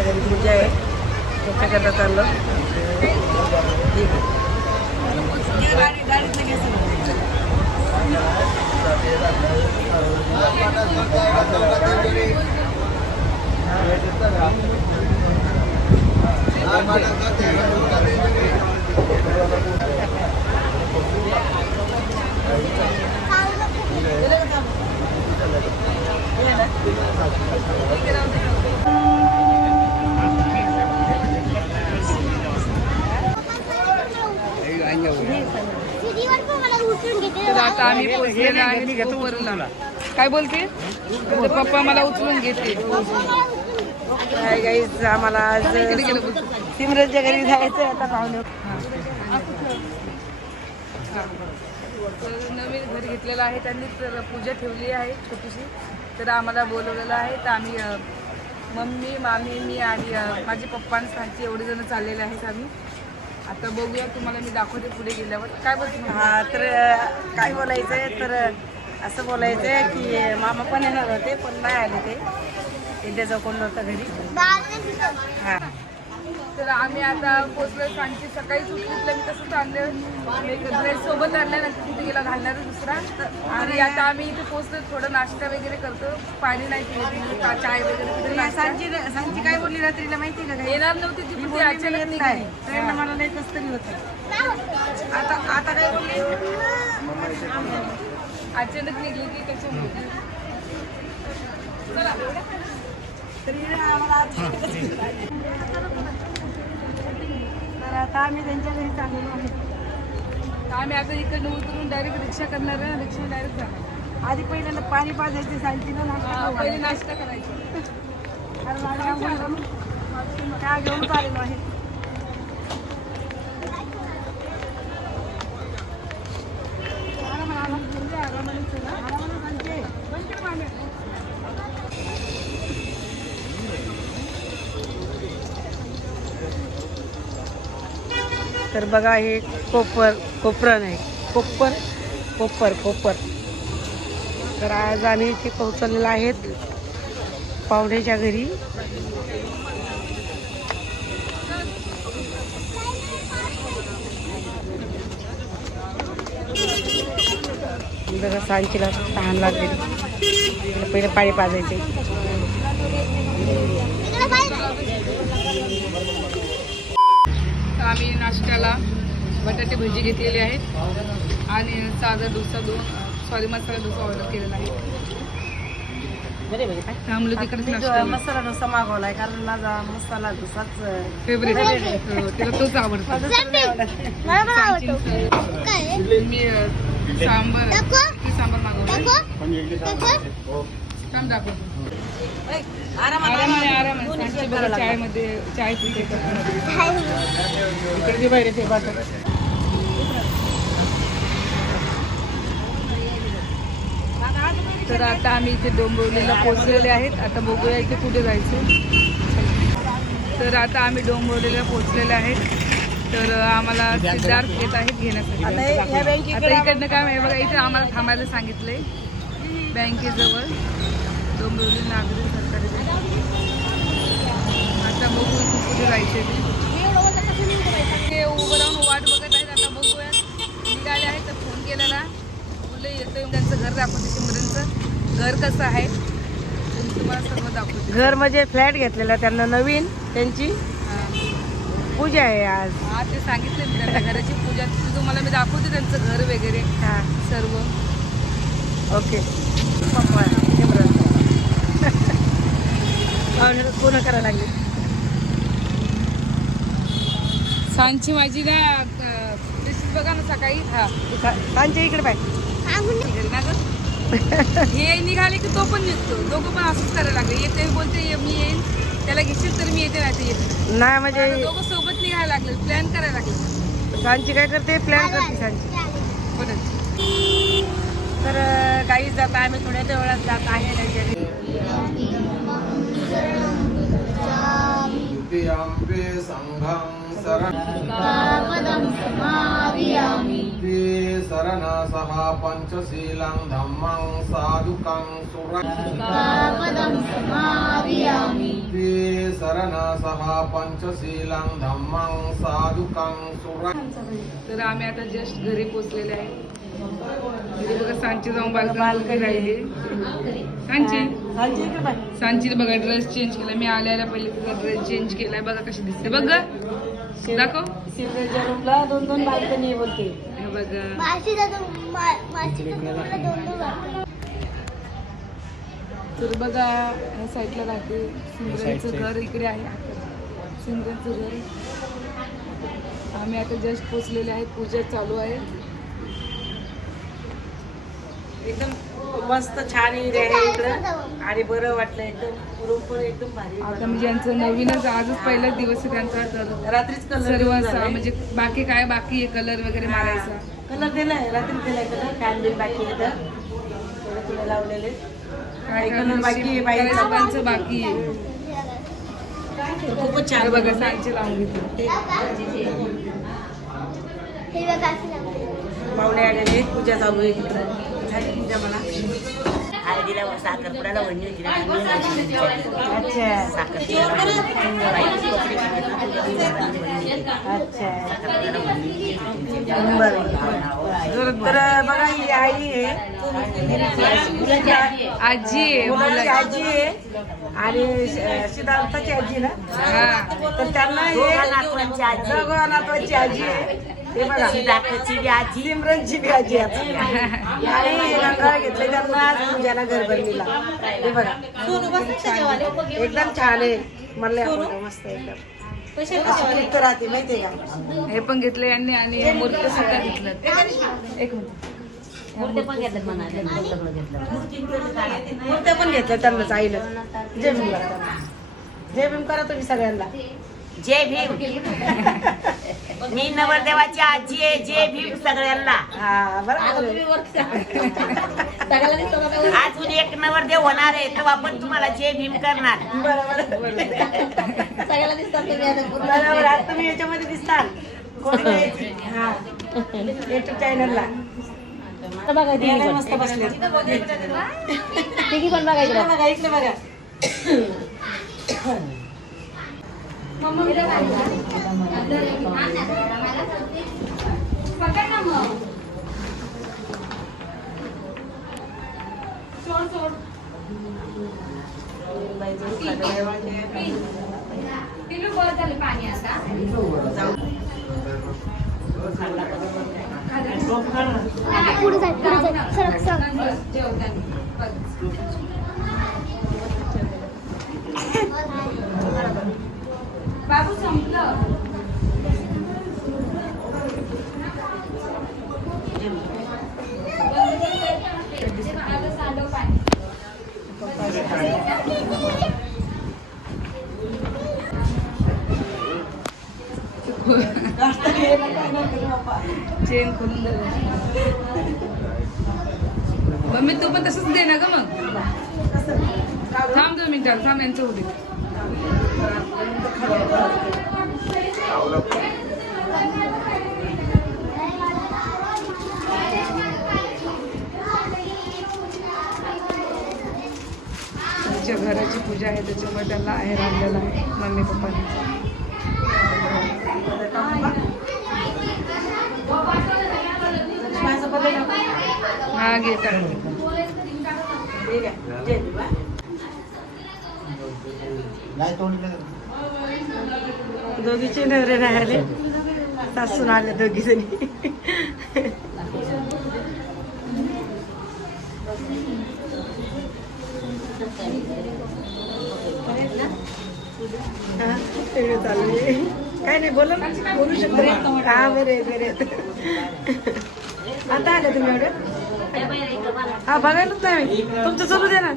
घरी पाहुण्याच्या घरी पूजा आहे त्याच्याकरता चाललो ठीक आहे गाडी गाडीतलं घे सगळं. सीडीवर पण मला उचलून घेते तर आता आम्ही पोहोचलेलो आहे कोपरला काय बोलते? तर पप्पा मला उचलून घेते काय गाईज आम्हाला आज. सिमरनच्या घरी जायचं आता पाहुणे. नवीन घर घेतलेलं आहे त्यांनी तर पूजा ठेवली आहे छोटीशी. तर आम्हाला बोलवलेलं आहे तर आम्ही मम्मी मामी मी आणि माझे पप्पा आणि सांची एवढे जण चाललेले आहेत आम्ही. आता बघूया तुम्हाला मी दाखवते पुढे गेल्यावर. काय बोलते हा तर काय काय बोलायचंय? तर असं असं बोलायचंय की मामा पण येणार होते पण नाही आले ते. त्यांच्या कोण नव्हतं घरी. हा. तर आम्ही आता पोचलो सांची. सकाळीच उठलं मी तसंच आणलं. ड्रेस सोबत आणल्यानंतर तिथे गेला घालणार दुसरा. आणि आता आम्ही इथे पोचलो थोडं नाश्ता वगैरे करतो. पाणी नाही का चाय वगैरे. सांची सांची काय बोलली रात्रीला माहिती का? येणार नव्हती ती ती पण ती बोलली मी अचानक निघाली. नाही. मला नाही कसं तरी होतं. आता आता काय बोलली? अचानक निघली की त्याच्यामुळे. चला. तरी आता आम्ही त्यांच्या घरी चाललेलो आहे आम्ही आता इकडनं उतरून डायरेक्ट रिक्षा करणार आहे रिक्षा डायरेक्ट जाणार आधी पहिल्यांदा पाणी पाजायचे सांचीला नाश्ता हा, खाऊ पहिले. नाश्ता करायचा. कारण आम्ही चहा घेऊन आलेलो आहे? तर बघा हे कोपर कोपरण आहे कोपर कोपर कोपर. तर आज आम्ही इथे पोहोचलेलो आहेत पाहुण्याच्या घरी. बघा सांचीला तहान लागते पहिले पाणी पाजायचे. आम्ही नाश्त्याला बटाटे भजी घेतलेली आहेत. आणि साधा डोसा दोन सॉरी मसाला डोसा ऑर्डर केलेला आहे. नाश्ता मसाला डोसा मागवलाय कारण माझा मसाला डोसाच फेवरेट तिला तोच आवडतो. मी सांबार सांबार मागवलं थांब दाखवतो चायमध्ये चाय पिते इकडे जे बाहेर ते बाटल तर आता आम्ही इथे डोंबिवलीला पोहोचलेले आहेत. आता बघूया इथे कुठे जायचं. तर आता आम्ही डोंबिवलीला पोहोचलेले आहेत. तर आम्हाला सिद्धार्थ येत आहेत घेण्यासाठी. आता इकडनं काय बघा इथे आम्हाला थांबायला सांगितलंय. बँकेजवळ. डोंबिवली नागरी सरकारी आता बघू कुठे जायचं ते. उभं राहून वाट बघत आहेत. आता बघूया निघाले आहेत तर फोन केलेला. बोलले येतोय त्यांचं घर दाखवते सिमरनचं घर कसं आहे? तुम्हाला सर्व दाखवते. घर म्हणजे फ्लॅट घेतलेला त्यांना नवीन. त्यांची. पूजा आहे आज. हा ते सांगितलं मी त्यांना घराची पूजा. तुम्हाला मी दाखवते त्यांचं घर वगैरे. हा. सर्व. ओके. पप्पा. पूर्ण करायला लागले. सांची माझी ना बघा ना सकाळी. हा सांच्या इकडे गं? हे निघाले की तो पण निघतो. दोघं पण असंच करायला लागले. येते बोलते ये, मी येईन. त्याला घेशील तर मी येते नाही येत. नाही. म्हणजे दोघं सोबत निघायला लागले. प्लॅन करायला लागले. सांची काय करते? प्लॅन करते सांची. कोणाची तर काही जात आम्ही थोड्या वेळात जात आहे. द्वितीयांपे सङ्घं शरणं द्वे शरणं शरणसः पञ्चशीलं धम्मं साधुकं पदं समादयामि सुरक्षे शरणसः पञ्चशीलं धम्मं साधुकं सुरक्षे तर आम्ही आता जस्ट घरी पोचलेले आहे. बघा सांची जाऊन बालकन राहिली. सांची? सांची बघा ड्रेस चेंज केला मी आल्याला पहिले तिचा ड्रेस चेंज केलाय. बघा कशी दिसते. बघ. दाखव. शिवराच्या रूमला दोन दोन बाल्कनी बोलते हे बघा. माशी दादा माशी दादा दोन दोन वाटतं. तर बघा ह्या साईडला राहते सिमरनचं घर. इकडे आहे. सिमरनचं घर. आम्ही आता जस्ट पोचलेले आहेत. पूजा चालू आहे. एकदम मस्त छान एरिया आहे इकडं. आणि बरं वाटलं एकदम रूम पण एकदम भारी आता म्हणजे यांचं नवीनच आजच पहिलाच दिवस आहे त्यांचा. तर रात्रीच कलर सर्व असं म्हणजे बाकी काय बाकी आहे कलर वगैरे मारायचा? कलर दिलाय रात्री दिलाय कलर फॅन बिल बाकी येतं थोडं थोडं लावलेले. काय काय color बाकी आहे बाईचं? करायचं त्यांचं बाकी आहे. तर खूपच छान बघा सांचे लावून घेतलं हे बघा असं लागतं. पाहुणे आलेले पूजा चालू आहे इकडं. हळदीला साखरपुड्याला वडणी होती तर बघा ही आई आहे. आजी आहे आजी आहे. आणि सिद्धार्थाची आजी ना? हा. तर त्यांना हे नातवांची आजी. नातवाची आजी आहे. हे बघा. सिद्धार्थची बी आजी. सिमरनची बी आजी आहे. आणि रंगाळ घेतले त्यांना आज पूजाला गरबरणीला हे बघा. एकदम छान आहे. आपण मस्त एकदम. अशी तृप्त राहते माहितीये का? हे पण घेतलं यांनी आणि मूर्ती सुद्धा घेतलं एक मिनिट. मूर्ती पण घेतलं मूर्त्या पण घेतल्या त्यांनाच आईला जय भीम करा. जय भीम करा तुम्ही सगळ्यांना. जय भीम. मी नवरदेवाची आजी आहे जय भीम सगळ्यांना. हा बरोबर. आहे. अजून एक नवरदेव होणार आहे तेव्हा पण तुम्हाला जय भीम करणार. बरोबर. बरोबर आज तुम्ही याच्यामध्ये दिसताल? हा. युट्यूब चॅनलला बघा मस्त बसले पण बघा इकडे. बघा इकडे बघा. पुढे जाय पुढे जाय सरक सरक बाबू चेन खोलून दे मम्मी तू पण तसंच दे ना ग मग. थांब दोन मिनिटाला थांब यांचं होते घराची पूजा आहे त्याच्यामुळे त्यांना आहे राहिलेला आहे मम्मी पप्पा माझं बघा हा घेतात. दोघीचे नवरे नाही आले सासून आले दोघी जणी. चालू आहे. काय नाही बोला ना. बोलू शकतो. हा बरे बरे. आता आले तुम्ही एवढे? हा बघायलाच नाही तुमचं चालू दे ना.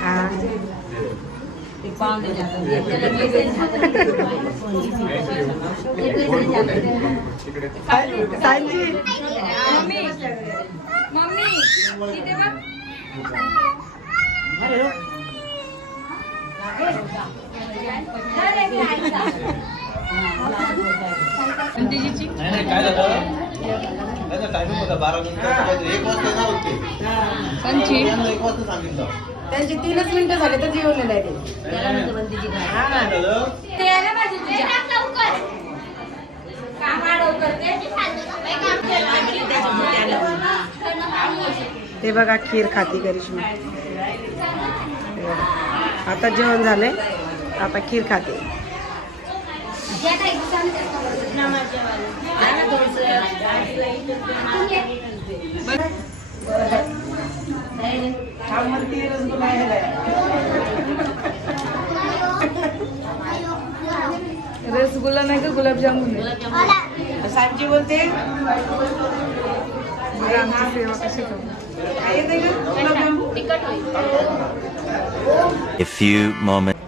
हा. सांजी. मम्मी मम्मी तिथे बघ नाही नाही काय झालं? त्याचा टायमिंग होता बारा मिनिटं. एक वाजता येणार होते. संची यांना एक वाजता सांगितलं. त्यांची तीनच मिनिटं झाले तर जेवलेलं आहे ते झालं हे बघा खीर खाती करिश्मा. आता जेवण झालंय. आता खीर खाते. रसगुल्ला नाही का? गुलाबजामुन आहे. सांजी बोलते. आमची सेवा कशी करू? A few moments.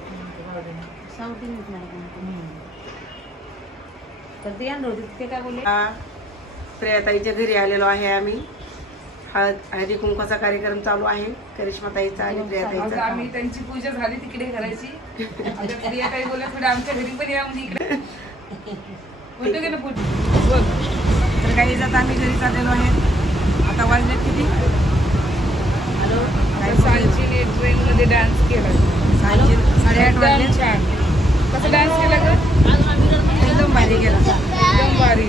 प्रियाताईच्या घरी आलेलो आहे आम्ही. हळद हळदी कुंकवाचा कार्यक्रम चालू आहे. करिश्माताईचा आणि आज प्रियाताईचा आम्ही त्यांची पूजा झाली तिकडे करायची. आता प्रिया काही बोलत पुढे आमच्या घरी पण या म्हणजे इकडे. फोटो घे ना बघ. तर काही जात आम्ही घरी चाललेलो आहे. आता वाजले किती? आता सांचीने ट्रेन मध्ये डान्स केला. सांजे साडेआठ वाजले. कसं डान्स केला ग एकदम भारी गेला. एकदम भारी.